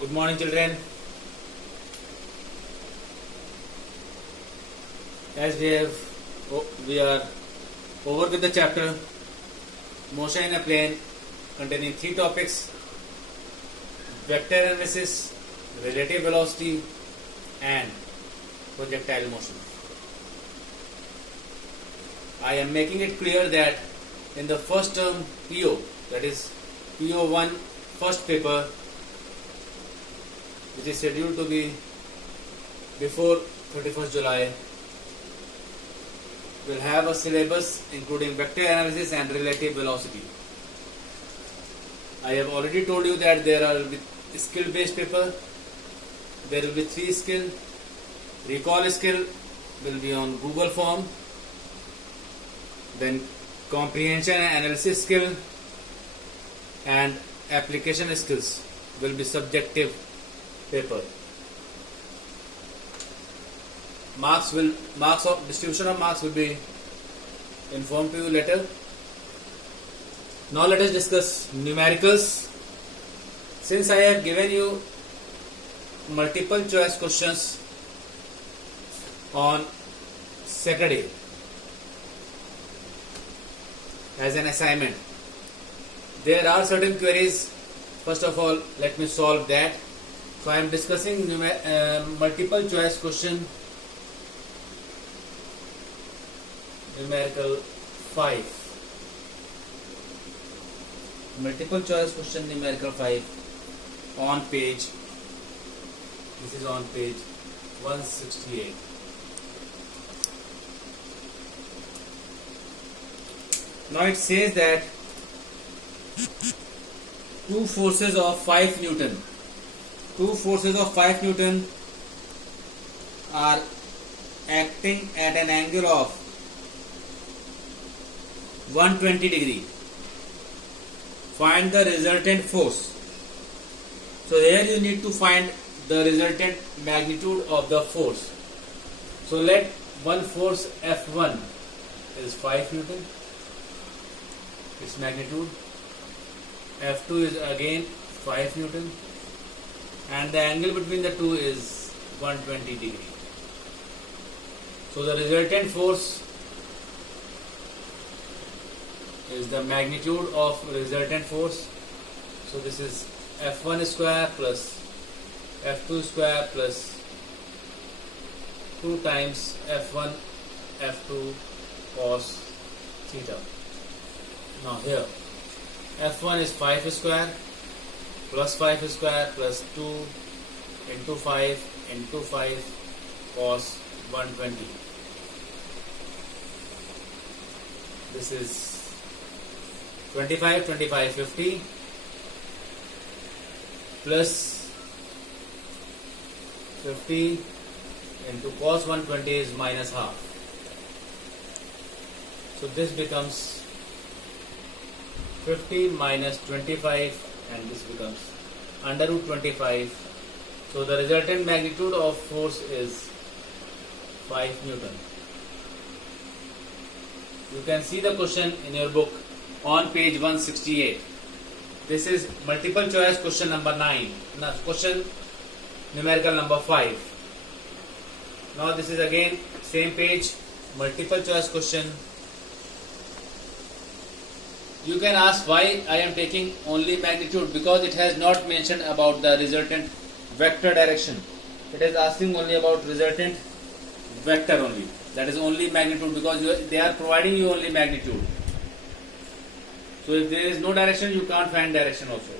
Good morning, children. As we are over with the chapter motion in a plane containing three topics: vector analysis, relative velocity, and projectile motion. I am making it clear that in the first term PO, that is PO1 first paper, which is scheduled to be before 31st July, will have a syllabus including vector analysis and relative velocity. I have already told you that there are skill based paper. There will be 3 skill. Recall skill will be on Google form. Then comprehension and analysis skill and application skills will be subjective paper. Distribution of marks will be informed to you later. Now let us discuss numericals. Since I have given you multiple choice questions on Saturday as an assignment, there are certain queries. First of all, let me solve that. So I am discussing multiple choice question, numerical 5. Multiple choice question numerical 5 on page, this is on page 168. Now it says that two forces of 5 Newton are acting at an angle of 120 degree. Find the resultant force. So here you need to find the resultant magnitude of the force. So let one force F1 is 5 Newton, its magnitude. F2 is again 5 Newton, and the angle between the two is 120 degree. So the resultant force is the magnitude of resultant force. So this is F1 square plus F2 square plus 2 times F1 F2 cos theta. Now here F1 is 5 square plus 5 square plus 2 into 5 cos 120. This is 25, 50 plus 50 into cos 120 is minus half. So this becomes 50 minus 25, and this becomes under root 25. So the resultant magnitude of force is 5 Newton. You can see the question in your book on page 168. This is multiple choice question number 9. Now question numerical number 5. Now this is again same page, multiple choice question. You can ask why I am taking only magnitude, because it has not mentioned about the resultant vector direction. It is asking only about resultant vector only. That is only magnitude, because they are providing you only magnitude. So if there is no direction, you can't find direction also.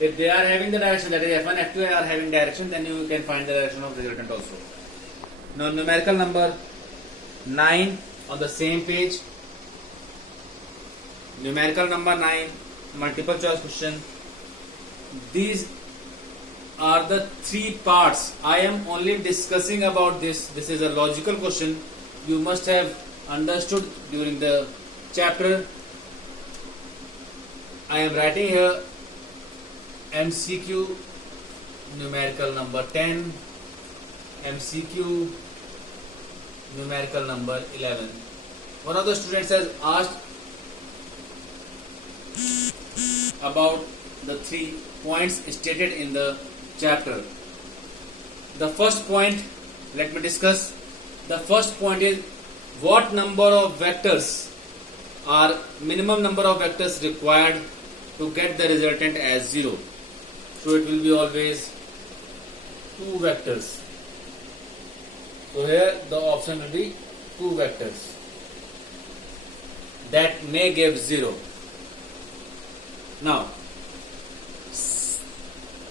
If they are having the direction, that is F1, F2 are having direction, then you can find the direction of resultant also. Now numerical number 9 on the same page. Numerical number 9, multiple choice question. These are the 3 parts. I am only discussing about this. This is a logical question. You must have understood during the chapter. I am writing here MCQ numerical number 10, MCQ numerical number 11. One of the students has asked about the 3 points stated in the chapter. The first point, let me discuss. The first point is what number of vectors are minimum number of vectors required to get the resultant as 0. So it will be always 2 vectors. So here the option will be 2 vectors that may give 0. Now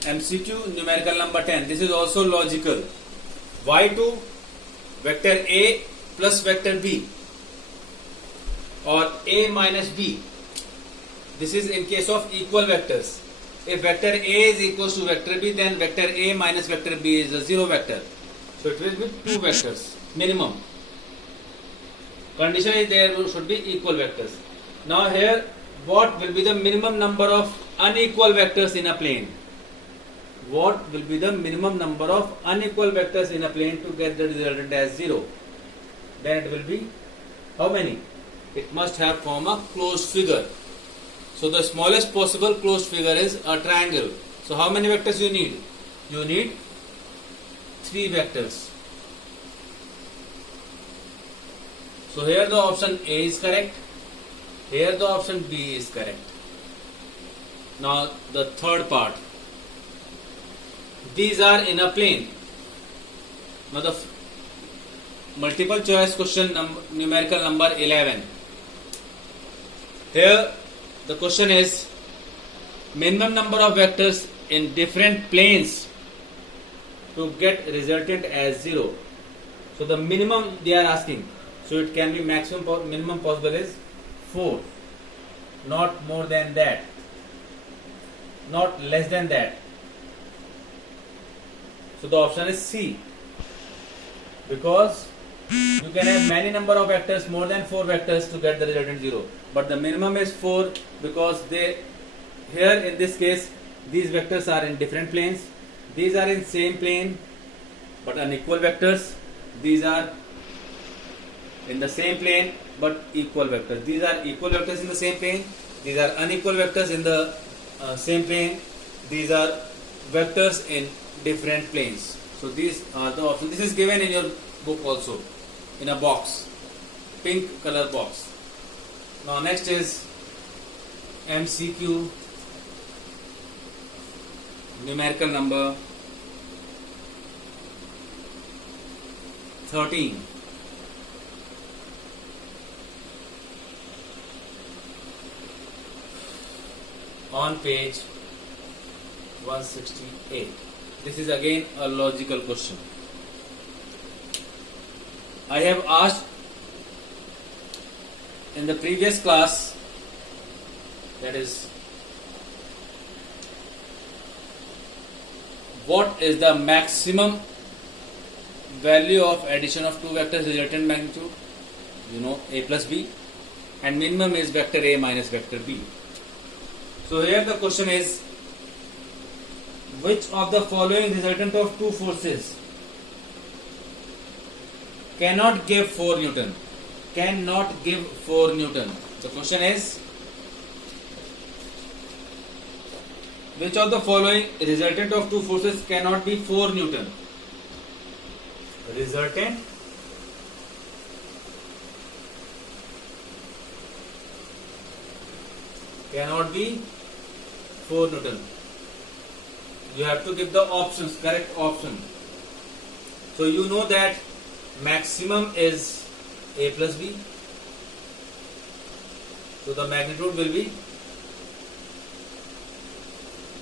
MCQ numerical number 10. This is also logical. Y2 vector A plus vector B or A minus B. This is in case of equal vectors. If vector A is equals to vector B, then vector A minus vector B is a 0 vector. So it will be 2 vectors minimum. Condition is there should be equal vectors. Now here what will be the minimum number of unequal vectors in a plane? What will be the minimum number of unequal vectors in a plane to get the resultant as 0? Then it will be how many? It must have form a closed figure. So the smallest possible closed figure is a triangle. So how many vectors you need? You need 3 vectors. So here the option A is correct. Here the option B is correct. Now the third part. These are in a plane. Now the multiple choice question numerical number 11. Here the question is minimum number of vectors in different planes to get resultant as 0. So the minimum they are asking. So it can be minimum possible is 4. Not more than that. Not less than that. So the option is C. Because you can have many number of vectors, more than 4 vectors to get the resultant 0. But the minimum is 4 because here in this case these vectors are in different planes. These are in same plane but unequal vectors. These are in the same plane but equal vectors. These are equal vectors in the same plane. These are unequal vectors in the same plane. These are vectors in different planes. So these are the options. This is given in your book also in a box, pink color box. Now next is MCQ numerical number 13. On page 168. This is again a logical question. I have asked in the previous class, that is, what is the maximum value of addition of two vectors resultant magnitude? You know, A plus B, and minimum is vector A minus vector B. So here the question is, which of the following resultant of two forces cannot give 4 Newton? Cannot give 4 Newton. The question is, which of the following resultant of two forces cannot be 4 Newton? Resultant cannot be 4 Newton. You have to give the options, correct option. So you know that maximum is A plus B. So the magnitude will be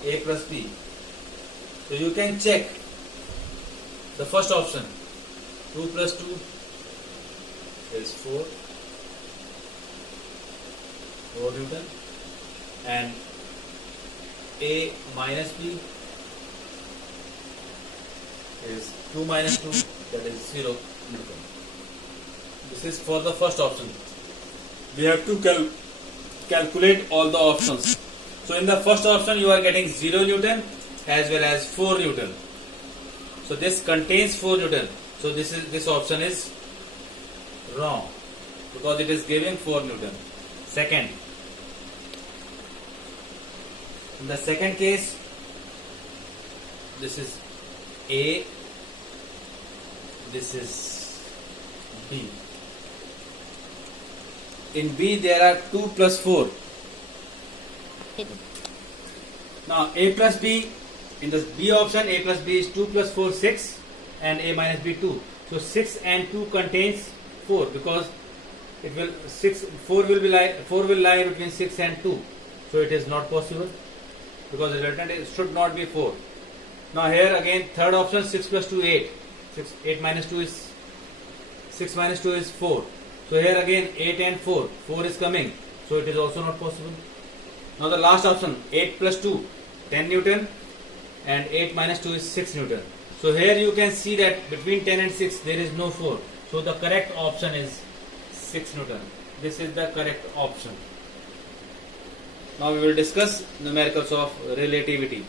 A plus B. So you can check the first option. 2 plus 2 is 4 Newton, and A minus B is 2 minus 2, that is 0 Newton. This is for the first option. We have to calculate all the options. So in the first option you are getting 0 Newton as well as 4 Newton. So this contains 4 Newton. So this option is wrong because it is giving 4 Newton. Second, in the second case, this is A, this is B. In B there are 2 plus 4. Now A plus B, in the B option A plus B is 2 plus 4 6 and A minus B 2. So 6 and 2 contains 4 because it will 4 will lie between 6 and 2. So it is not possible because the resultant should not be 4. Now here again third option 6 plus 2 8. 8 minus 2 is 6 minus 2 is 4. So here again 8 and 4. 4 is coming. So it is also not possible. Now the last option 8 plus 2 10 Newton and 8 minus 2 is 6 Newton. So here you can see that between 10 and 6 there is no 4. So the correct option is 6 Newton. This is the correct option. Now we will discuss numericals of relativity.